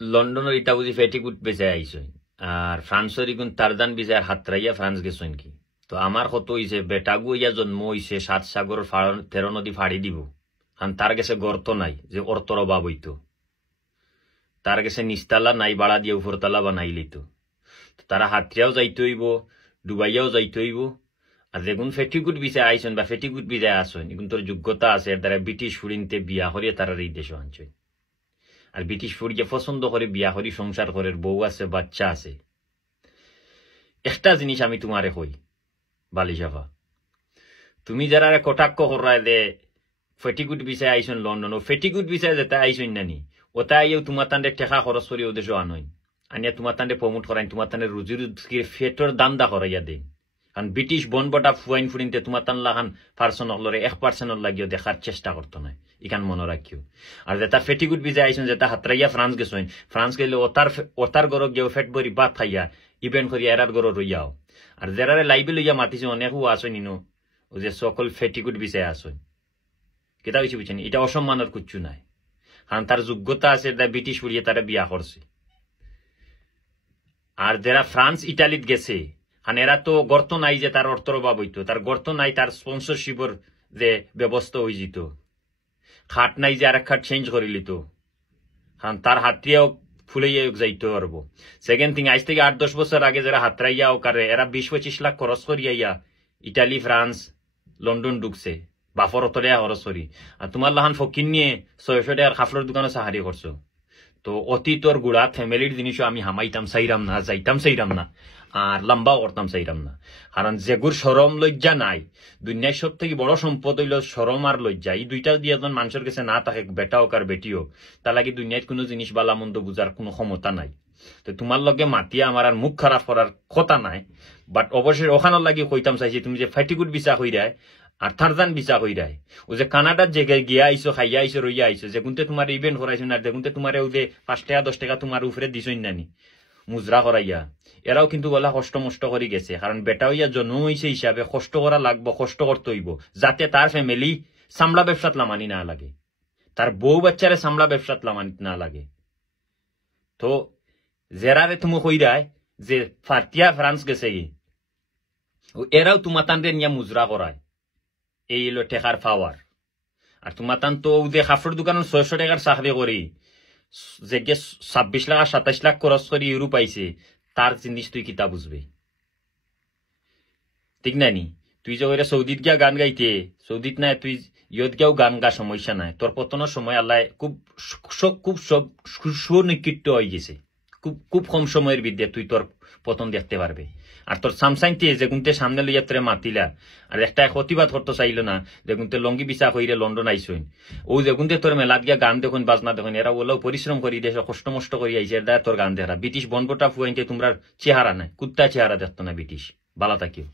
লন্ডনের ইটা বুঝি ফেটিকুট বেঁচে আইসই আর ফ্রান্সের ইগুন তারদান বিজায় হাতরাইয়া ফ্রান্স গেছেন কি তো আমার কত হইছে বেটাগু ইয়া জন্ম হইছে 7 সাগরের 13 নদী ফাড়ি দিব কারণ তার গেছে গর্ত নাই যে অর্থর অভাব হইতো তার গেছে নিচতলা নাই বাড়া দিয়ে উপরতলা বানাই লিত তারা হাতরিয়াও যাইতে হইব ডুবাইয়াও যাইতে হইব আর যেগুন ফেটিকুট বিজায় আইসন বা ফেটিকুট বিজায় আসন এগুন তোর যোগ্যতা আছে এর দ্বারা ব্রিটিশ ফুরিনতে বিয়া করিয়ে তারা এই দেশে আনছে আর ব্রিটিশ ফুরিকে পছন্দ করে বিয়া করি সংসার করে বউ আছে বাচ্চা আছে একটা জিনিস আমি তোমারে কই বালিশাফা তুমি যারা কটাক্ষ করায় দে ফেটিকুট বিষয় আইসন লন্ডন ও ফেটিকুট বিষয় যেটা আইসন নানি ওটা আইও তোমার তান্ডে টেকা খরচ করি ও দেশও আনইন আনিয়া তোমার তান্ডে প্রমোট করাইন তোমার তান্ডে রুজি রুজির ফেটর দান্দা করাইয়া দেন কারণ ব্রিটিশ বনবটা ফুয়াইন ফুরিনতে তোমার তান লাগান পার্সন লরে 1% লাগিও দেখার চেষ্টা করতো না ইখান মনে রাখিও আর যেটা ফেটিকুট বিজয় আইসন যেটা হাতরাইয়া ফ্রান্স গেছেন ফ্রান্স গেলে ওতার গরো গেও ফেট ভরি ভাত খাইয়া ইভেন্ট করিয়া এরার গরো রইয়াও আর যারা লাইবে লইয়া মাতিছে অনেকও আসেন ইনো ও যে সকল ফেটিকুট বিষয় আসেন কেটা হয়েছে বুঝছেন এটা অসম্মানের কিচ্ছু নাই কারণ তার যোগ্যতা আছে ব্রিটিশ ফুরিয়ে তারা বিয়া করছে আর যারা ফ্রান্স ইটালিত গেছে কারণ এরা তো গর্ত নাই যে তার অর্থর অভাব হইতো তার গর্ত নাই তার স্পন্সরশিপের যে ব্যবস্থা হয়ে যেত খাট নাই যে আরেক খাট চেঞ্জ করে লিত কারণ তার হাতরিয়াও ফুলাইয়া যাইতে পারবো সেকেন্ড থিং আজ থেকে 8-10 বছর আগে যারা হাতরাইয়াও কারে এরা 20-25 লাখ খরচ করিয়া ইটালি ফ্রান্স লন্ডন ঢুকছে বাফর অতরিয়া খরচ করি আর তোমার লাহান ফকির নিয়ে 600 টাকার খাফলের দোকানে সাহারি করছো তো অতীতর গুড়া ফ্যামিলির জিনিসও আমি হামাইতাম চাইরাম না যাইতাম চাইরাম না আর লম্বাও করতাম চাইরাম না কারণ যেগুর সরম লজ্জা নাই দুনিয়ার সব থেকে বড় সম্পদ হইল সরম আর লজ্জা এই দুইটা দিয়ে একজন মানুষের কাছে না থাকে বেটা হোক আর বেটি হোক তা লাগে দুনিয়ায় কোনো জিনিস বালা মন্দ বুঝার কোনো ক্ষমতা নাই তো তোমার লগে মাতিয়া আমার আর মুখ খারাপ করার কথা নাই বাট অবশ্যই ওখানোর লাগে কইতাম চাইছি তুমি যে ফাইটিকুট বিচা হই যায় আর থারজান বিচা হই যায় ও যে কানাডার জায়গায় গিয়া আইসো খাইয়া আইসো রইয়া আইসো যে কোনতে তোমার ইভেন্ট করাইছো না যে কোনতে তোমার ও যে 5 টাকা 10 টাকা তোমার উপরে দিছই নানি মুজরা করাইয়া এরাও কিন্তু বলা কষ্ট মষ্ট করে গেছে কারণ বেটা হইয়া জন্ম হইছে হিসাবে কষ্ট করা লাগবো কষ্ট করতে হইব যাতে তার ফ্যামিলি সামলা ব্যবসাত লামানি না লাগে তার বউ বাচ্চারে সামলা ব্যবসাত লামানি না লাগে তো জেরারে তুমি কইরায় যে ফাতিয়া ফ্রান্স গেছে এরাও তোমার তানরে নিয়ে মুজরা করায় এই এলো টেকার পাওয়ার আর তোমার তান তো যে কাপড় দোকানের 600 টাকার চাকরি করি যে 26 লাখ 27 লাখ খরচ করে ইউরোপ আইছে তার জিনিস তুই কিতা বুঝবে ঠিক না নি তুই যে ওইরা সৌদিত গিয়া গান গাইতে সৌদিত নাই তুই ইয়ত গিয়াও গান গা সমস্যা নাই তোর পতনের সময় আল্লাহ খুব সব সুনিকৃষ্ট হয়ে গেছে খুব কম সময়ের বিদ্যে তুই তোর পতন দেখতে পারবে আর তোর সামসাইতে যে গুনতে সামনে লইয়া তোরে মাতিলা আর একটা প্রতিবাদ করতে চাইল না যে গুনতে লঙ্গি বিচা হইরে লন্ডন আইসইন ও যে গুনতে তোর মেলাত গিয়া গান দেখুন বাজনা দেখুন এরা ওলাও পরিশ্রম করি দেশ কষ্ট মষ্ট করি আইসে এর দ্বারা তোর গান দেখা ব্রিটিশ বনবটা ফুয়াইতে তোমরা চেহারা নাই কুত্তা চেহারা দেখতো না ব্রিটিশ বালা থাকিও